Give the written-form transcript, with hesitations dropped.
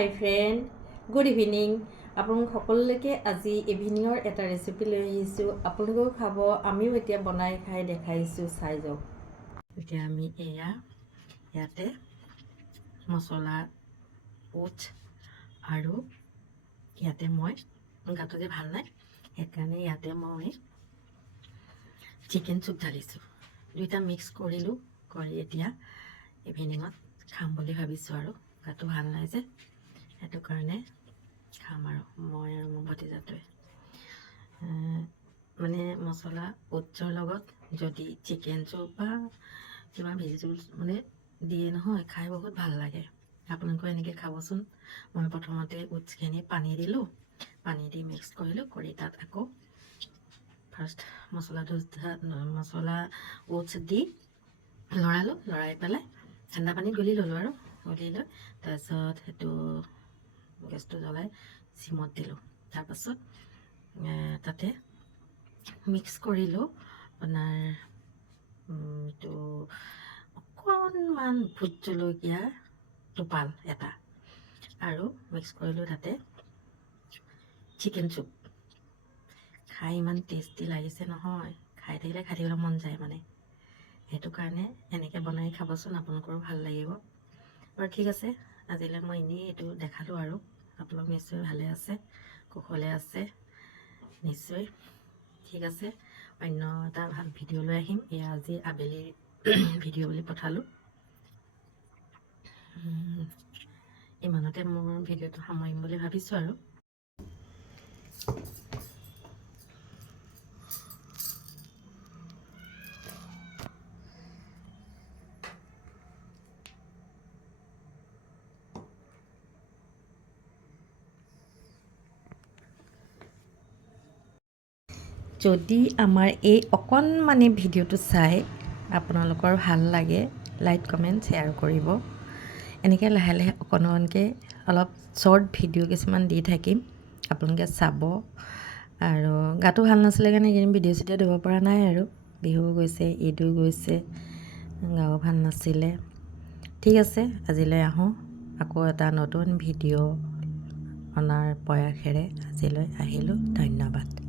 My friend, good evening. আপোনালোক সকলোলৈকে আজি ইভিনিঙৰ এটা ৰেচিপি লৈ আহিছোঁ। আপোনালোকেও খাব, আমিও এতিয়া বনাই খাই দেখাইছোঁ, চাই যাওক। এতিয়া আমি ইয়াতে মছলা ওটছ আৰু ইয়াতে মই গাটো যে ভাল নাই সেইকাৰণে ইয়াতে মই চিকেন চুপ ঢালিছোঁ। দুইটা মিক্স কৰিলোঁ, কৰি এতিয়া ইভিনিঙত খাম বুলি ভাবিছোঁ। আৰু গাটো ভাল নাই যে সেইটো কাৰণে খাম আৰু মই আৰু মোৰ ভতিজাটোৱে মানে মছলা ওটছৰ লগত যদি চিকেন চুপ বা কিবা ভেজিটেবলছ মানে দিয়ে নহয়, খাই বহুত ভাল লাগে। আপোনালোকেও এনেকৈ খাবচোন। মই প্ৰথমতে ওটছখিনি পানী দিলোঁ, পানী দি মিক্স কৰিলোঁ, কৰি তাত আকৌ ফাৰ্ষ্ট মছলা ওটছ দি লৰালোঁ, লৰাই পেলাই ঠাণ্ডা পানীত গুলি ল'লোঁ আৰু গুলি লৈ তাৰপিছত সেইটো গেছটো জ্বলাই চিমত দিলোঁ। তাৰপাছত তাতে মিক্স কৰিলোঁ আপোনাৰ এইটো অকণমান ভোট জলকীয়া টোপাল এটা আৰু মিক্স কৰিলোঁ তাতে চিকেন চুপ। খাই ইমান টেষ্টি লাগিছে নহয়, খাই থাকিবলৈ মন যায় মানে। সেইটো কাৰণে এনেকৈ বনাই খাবচোন, আপোনালোকৰো ভাল লাগিব। আৰু ঠিক আছে, আজিলৈ মই এনেই এইটো দেখালোঁ আৰু আপোনালোক নিশ্চয় ভালে আছে, কুশলে আছে নিশ্চয়। ঠিক আছে, অন্য এটা ভাল ভিডিঅ' লৈ আহিম। এয়া আজি আবেলি ভিডিঅ' বুলি পঠালোঁ। ইমানতে মোৰ ভিডিঅ'টো সামৰিম বুলি ভাবিছোঁ আৰু যদি আমাৰ এই অকণমানি ভিডিঅ'টো চাই আপোনালোকৰ ভাল লাগে, লাইক কমেণ্ট শ্বেয়াৰ কৰিব। এনেকৈ লাহে লাহে অকণমানকৈ অলপ শ্বৰ্ট ভিডিঅ' কিছুমান দি থাকিম, আপোনালোকে চাব। আৰু গাটো ভাল নাছিলে কাৰণে এইকেইদিন ভিডিঅ' চিডিঅ' দিব পৰা নাই আৰু বিহু গৈছে, ঈদো গৈছে, গাও ভাল নাছিলে। ঠিক আছে, আজিলৈ আহোঁ। আকৌ এটা নতুন ভিডিঅ' অনাৰ প্ৰয়াসেৰে আজিলৈ আহিলোঁ। ধন্যবাদ।